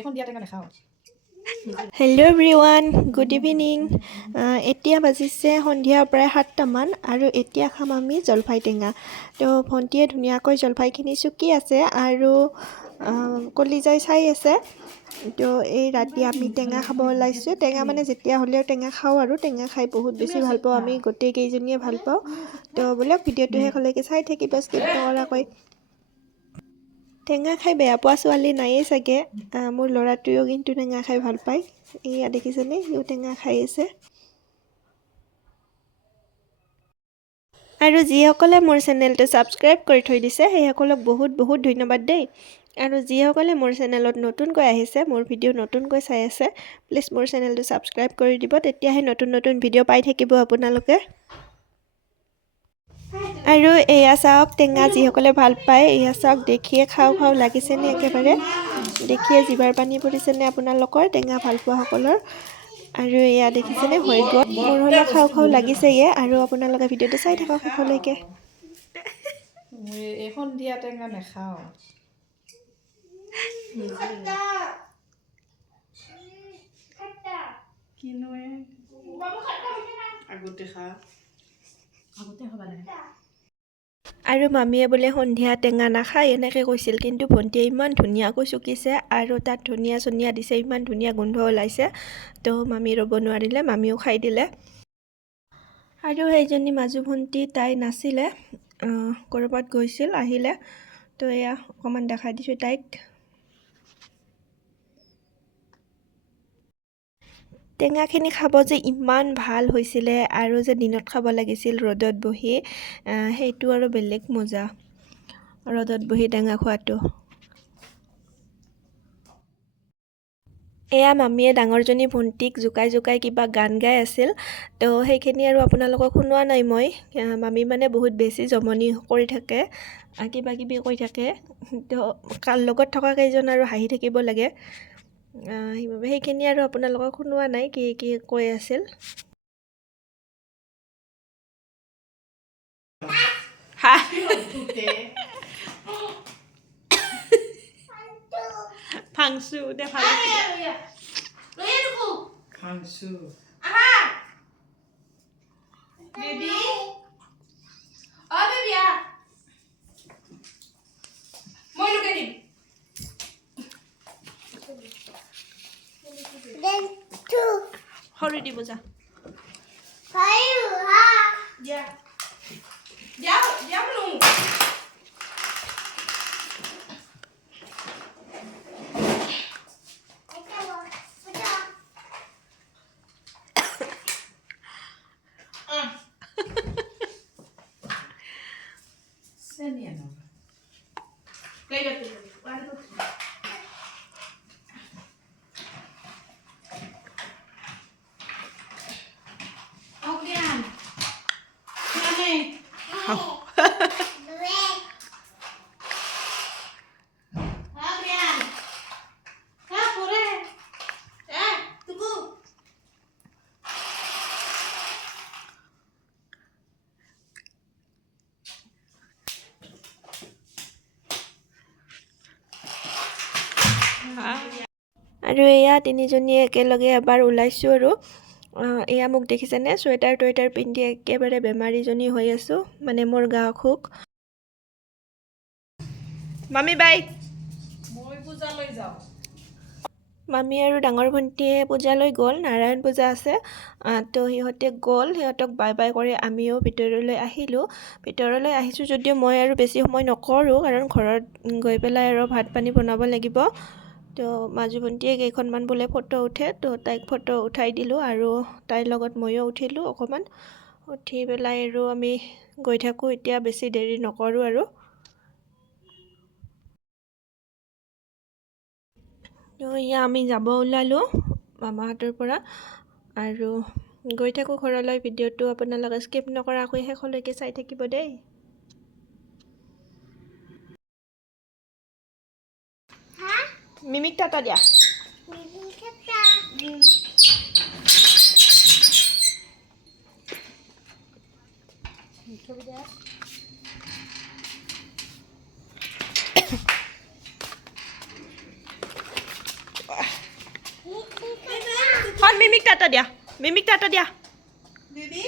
এখন দিয়া টেঙা নাখাওঁ। Hello' everyone, good evening. এতিয়া বাজিছে সন্ধিয়া প্ৰায় 7টামান আৰু এতিয়া খাম আমি জলফাই টেঙা। তো ভণ্টিয়ে ধুনীয়াকৈ জলফাইখিনি চুকি আছে আৰু কলিজাই চাই আছে। তো এই ৰাতি আমি টেঙা খাব ওলাইছোঁ। টেঙা মানে যেতিয়া হ'লেও টেঙা খাওঁ আৰু টেঙা খাই বহুত বেছি ভাল পাওঁ, আমি গোটেইকেইজনীয়ে ভাল পাওঁ। তো বোলক ভিডিঅ'টো শেষলৈকে চাই থাকিব, স্কিপ নকৰাকৈ। টেঙা খাই বেয়া পোৱা ছোৱালী নায়েই চাগে। মোৰ ল'ৰাটোৱেও কিন্তু টেঙা খাই ভাল পায়। এয়া দেখিছেনে, সিও টেঙা খাই আছে। আৰু যিসকলে মোৰ চেনেলটো ছাবস্ক্ৰাইব কৰি থৈ দিছে সেইসকলক বহুত বহুত ধন্যবাদ দেই। আৰু যিসকলে মোৰ চেনেলত নতুনকৈ আহিছে, মোৰ ভিডিঅ' নতুনকৈ চাই আছে, প্লিজ মোৰ চেনেলটো ছাবস্ক্ৰাইব কৰি দিব, তেতিয়াহে নতুন নতুন ভিডিঅ' পাই থাকিব আপোনালোকে। আৰু এয়া চাওক টেঙা, যিসকলে ভাল পায় এয়া চাওক, দেখিয়ে খাওঁ খাওঁ লাগিছেনে, একেবাৰে দেখিয়ে জিভাৰ পানী পৰিছেনে আপোনালোকৰ টেঙা ভাল পোৱাসকলৰ। আৰু এয়া দেখিছেনে হৈ গ'ল, মোৰ হ'লে খাওঁ খাওঁ লাগিছেয়ে। আৰু আপোনালোকে ভিডিঅ'টো চাই থাকক শেষলৈকে। এখন দিয়া টেঙা নাখাওঁ। কিনো আগতে খাবা লাগে। আৰু মামীয়ে বোলে সন্ধিয়া টেঙা নাখায় এনেকৈ কৈছিল, কিন্তু ভণ্টিয়ে ইমান ধুনীয়াকৈ চুকিছে আৰু তাত ধনিয়া চনিয়া দিছে, ইমান ধুনীয়া গোন্ধ ওলাইছে। তো মামী ৰ'ব নোৱাৰিলে, মামীও খাই দিলে। আৰু সেইজনী মাজু ভণ্টি, তাই নাছিলে, ক'ৰবাত গৈছিল, আহিলে। তো এয়া অকণমান দেখাই দিছোঁ তাইক। টেঙাখিনি খাব যে ইমান ভাল হৈছিলে, আৰু যে দিনত খাব লাগিছিল ৰ'দত বহি, সেইটো আৰু বেলেগ মজা, ৰ'দত বহি টেঙা খোৱাটো। এয়া মামীয়ে ডাঙৰজনী ভণ্টিক জোকাই জোকাই কিবা গান গাই আছিল। তো সেইখিনি আৰু আপোনালোকক শুনোৱা নাই মই। মামী মানে বহুত বেছি জমনি কৰি থাকে, কিবা কিবি কৈ থাকে। তো লগত থকা কেইজন আৰু হাঁহি থাকিব লাগে। সেইখিনি আৰু আপোনালোকক শুনোৱা নাই, কি কি কৈ আছিল। ফাংচু দে ভাল ফাংচু বেবি বেবি মই লুকাই দিম। সৰু দিব যা। দিয়া দিয়া দিয়া বোলো। আৰু এয়া তিনিজনীয়ে একেলগে এবাৰ ওলাইছোঁ আৰু এয়া মোক দেখিছেনে, চুৱেটাৰ টুৱেটাৰ পিন্ধি একেবাৰে বেমাৰীজনী হৈ আছোঁ, মানে মোৰ গা অসুখ। মামী বাই। মই পূজালৈ যাওঁ। মামী আৰু ডাঙৰ ভণ্টীয়ে পূজালৈ গ'ল, নাৰায়ণ পূজা আছে। তো সিহঁতে গ'ল, সিহঁতক বাই বাই কৰি আমিও ভিতৰলৈ আহিলোঁ। ভিতৰলৈ আহিছোঁ যদিও মই আৰু বেছি সময় নকৰোঁ, কাৰণ ঘৰত গৈ পেলাই আৰু ভাত পানী বনাব লাগিব। তো মাজু ভণ্টীয়ে কেইখনমান বোলে ফটো উঠে, তো তাইক ফটো উঠাই দিলোঁ আৰু তাইৰ লগত ময়ো উঠিলোঁ অকণমান। উঠি পেলাই আৰু আমি গৈ থাকোঁ, এতিয়া বেছি দেৰি নকৰোঁ আৰু। তো এয়া আমি যাব ওলালোঁ মামাহঁতৰ পৰা, আৰু গৈ থাকোঁ ঘৰলৈ। ভিডিঅ'টো আপোনালোকে স্কিপ নকৰাকৈ শেষলৈকে চাই থাকিব দেই। মিমিক টাটা দিয়া। টাটা দিয়া মিমিক টাটা দিয়া বেবি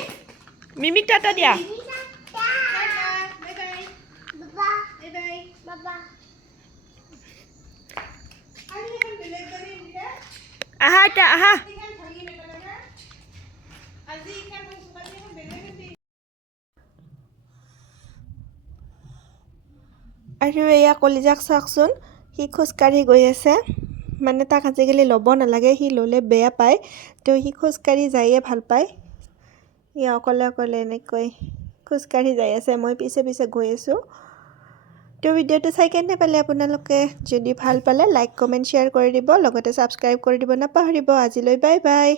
মিমিক টাটা দিয়া tata bye bye bye bye আজি এখন বেলেগ গাড়ী দিলে আহা এতিয়া আহা এইখন ভাগি নেপেলাবা আজি এইখন আজি এখন বেলেগ গাড়ী আৰু এয়া কলিজাক চাওকচোন সি খোজকাঢ়ি গৈ আছে মানে তাক আজিকালি ল'ব নালাগে সি ল'লে বেয়া পায় তো সি খোজকাঢ়ি যায়ে ভাল পায় সি অকলে অকলে এনেকৈ খোজকাঢ়ি যাই আছে মই পিছে পিছে গৈ আছোঁ তো ভিডিঅ'টো চাই কেনে পালে আপোনালোকে যদি ভাল পালে লাইক কমেণ্ট শ্বেয়াৰ কৰি দিব লগতে ছাবস্ক্ৰাইব কৰি দিব নাপাহৰিব আজিলৈ বাই বাই